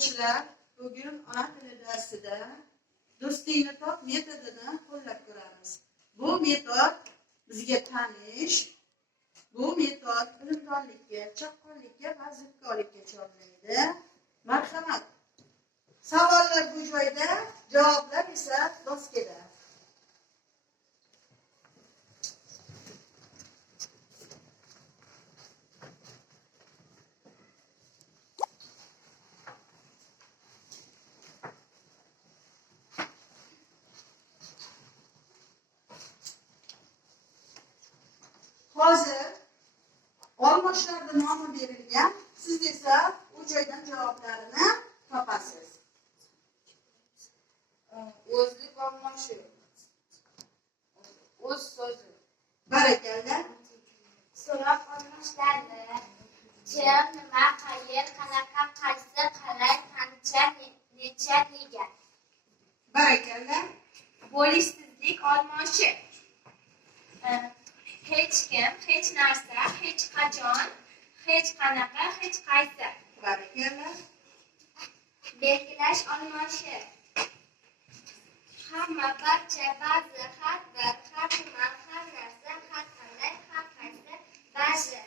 O'quvchilar, bugun ona tili darsida do'stingni top metodini qo'llab ko'ramiz. Bu metod bizga tanish. Bu metod bilimdonlikka, chaqqonlikka va zukkolikka chorlaydi. Marhamat. Savollar bu joyda, javoblar esa doskada. Hozir olmoshlarning nomi berilgan. Siz esa u joydan javoblarini topasiz. O'zlik olmoshi. O'z so'zi. Barakalla. So'roq olmoshlari. Kim, nima, qayer, qanaqa, qaysi, qalay, qancha, necha, nega. Barakalla. Bo'lishsizlik olmoshi. Hech kim, hech narsa, hech qachon, hech qanaqa, hech qaysi. Barakalla. Belgilash olmoshi. Hamma, barcha, ba'zi, har bir, har nima, har narsa, har qanday, har qaysi, ba'zi.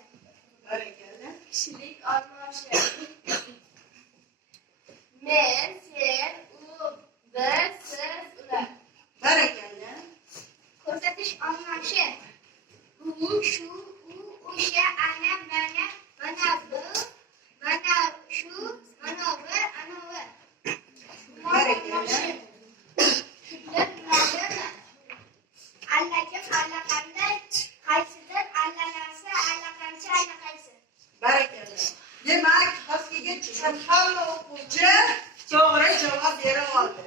Barakalla. Kishilik olmoshi. Men, sen, u, biz, siz, ular. Barakalla. Ko'rsatish olmoshi. Bu, shu, u, o'sha, ana, mana, mana bu, mana shu, mana bu, anavi. Barakalla. Allakim, allaqanday, qaysidir, allanarsa, allaqancha, allaqaysi. Barakalla. Demak, haqiga tushgan hamma o'quvchi to'g'ri javob bera oldi.